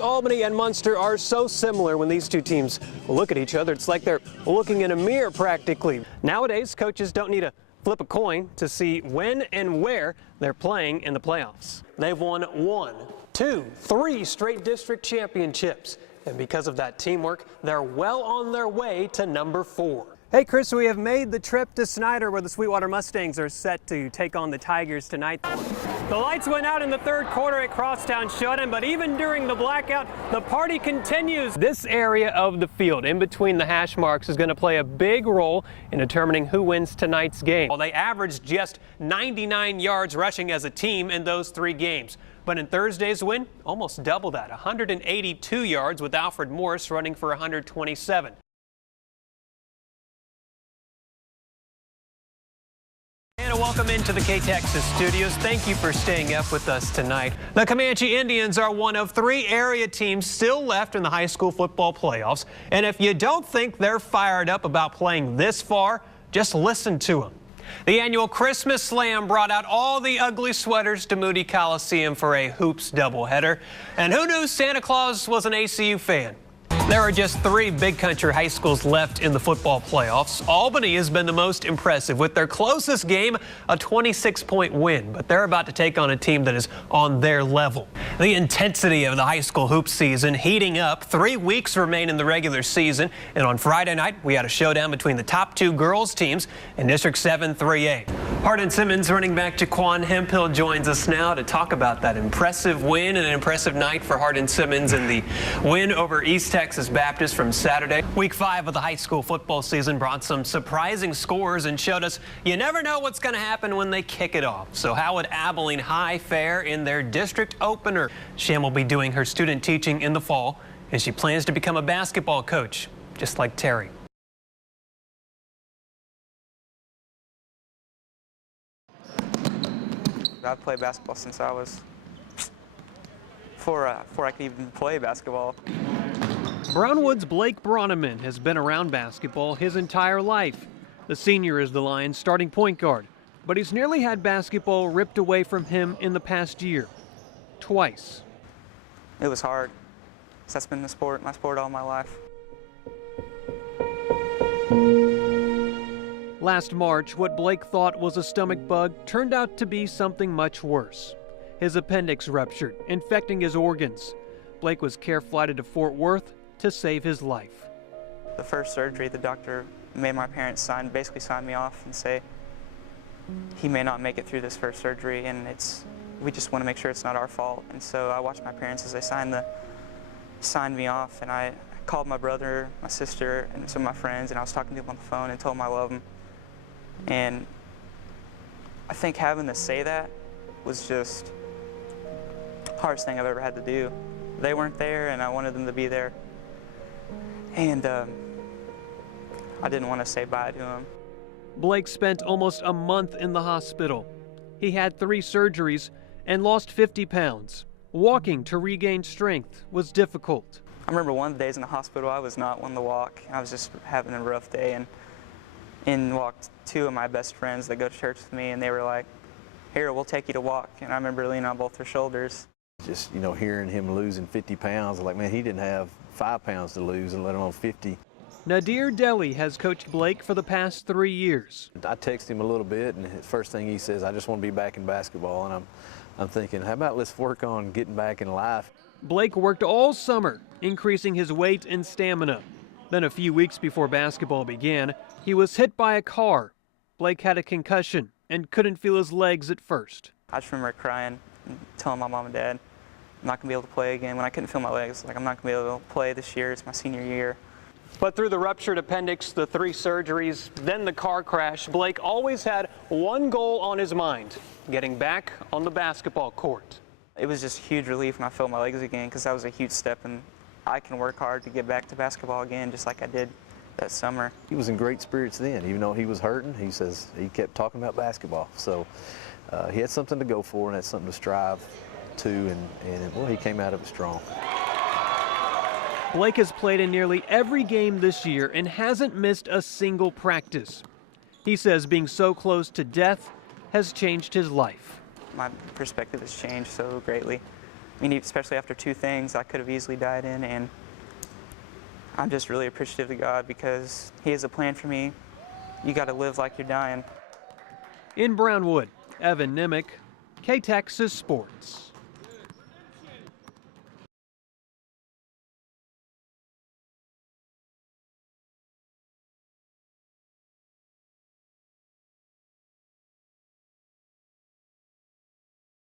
Albany and Munster are so similar. When these two teams look at each other, it's like they're looking in a mirror practically. Nowadays, coaches don't need to flip a coin to see when and where they're playing in the playoffs. They've won 1, 2, 3 straight district championships. And because of that teamwork, they're well on their way to number 4. Hey Chris, we have made the trip to Snyder where the Sweetwater Mustangs are set to take on the Tigers tonight. The lights went out in the third quarter at Crosstown Shut-in, but even during the blackout, the party continues. This area of the field in between the hash marks is going to play a big role in determining who wins tonight's game. Well, they averaged just 99 yards rushing as a team in those 3 games. But in Thursday's win, almost double that, 182 yards with Alfred Morris running for 127. And welcome into the KTXS studios. Thank you for staying up with us tonight. The Comanche Indians are one of 3 area teams still left in the high school football playoffs. And if you don't think they're fired up about playing this far, just listen to them. The annual Christmas Slam brought out all the ugly sweaters to Moody Coliseum for a hoops doubleheader. And who knew Santa Claus was an ACU fan? There are just 3 big country high schools left in the football playoffs. Albany has been the most impressive with their closest game, a 26-point win. But they're about to take on a team that is on their level. The intensity of the high school hoop season heating up. 3 weeks remain in the regular season. And on Friday night, we had a showdown between the top 2 girls teams in District 7 3A. Hardin-Simmons running back Jaquan Hemphill joins us now to talk about that impressive win and an impressive night for Hardin-Simmons in the win over East Texas Baptist from Saturday. Week 5 of the high school football season brought some surprising scores and showed us you never know what's going to happen when they kick it off. So how would Abilene High fare in their district opener? Sham will be doing her student teaching in the fall, and she plans to become a basketball coach, just like Terry. I've played basketball since I was before I could even play basketball. Brownwood's Blake Bronniman has been around basketball his entire life. The senior is the Lions' starting point guard, but he's nearly had basketball ripped away from him in the past year. Twice. It was hard. That's been my sport all my life. Last March, what Blake thought was a stomach bug turned out to be something much worse. His appendix ruptured, infecting his organs. Blake was care-flighted to Fort Worth to save his life. The first surgery, the doctor made my parents basically sign me off and say he may not make it through this first surgery, and we just want to make sure it's not our fault. And so I watched my parents as they signed me off, and I called my brother, my sister, and some of my friends, and I was talking to them on the phone and told them I love them. And I think having to say that was just the hardest thing I've ever had to do. They weren't there, and I wanted them to be there. And I didn't want to say bye to them. Blake spent almost a month in the hospital. He had 3 surgeries and lost 50 pounds. Walking to regain strength was difficult. I remember one of the days in the hospital, I was not one to walk. I was just having a rough day, and in walked 2 of my best friends that go to church with me, and they were like, "Here, we'll take you to walk." And I remember leaning on both their shoulders. Just, hearing him losing 50 pounds, like, man, he didn't have 5 pounds to lose and let alone 50. Nadir Deli has coached Blake for the past 3 years. I text him a little bit, and the first thing he says, "I just want to be back in basketball." And I'm thinking, how about let's work on getting back in life? Blake worked all summer, increasing his weight and stamina. Then a few weeks before basketball began, he was hit by a car. Blake had a concussion and couldn't feel his legs at first. I just remember crying and telling my mom and dad I'm not going to be able to play again. When I couldn't feel my legs, like, I'm not going to be able to play this year. It's my senior year. But through the ruptured appendix, the 3 surgeries, then the car crash, Blake always had one goal on his mind: getting back on the basketball court. It was just huge relief when I felt my legs again, because that was a huge step, and I can work hard to get back to basketball again, just like I did that summer. He was in great spirits then, even though he was hurting. He says he kept talking about basketball. So he had something to go for and had something to strive to, and well, he came out of it strong. Blake has played in nearly every game this year and hasn't missed a single practice. He says being so close to death has changed his life. My perspective has changed so greatly. mean, especially after 2 things I could have easily died in, and I'm just really appreciative to God because He has a plan for me. You got to live like you're dying. In Brownwood, Evan Nemec, KTXS Sports.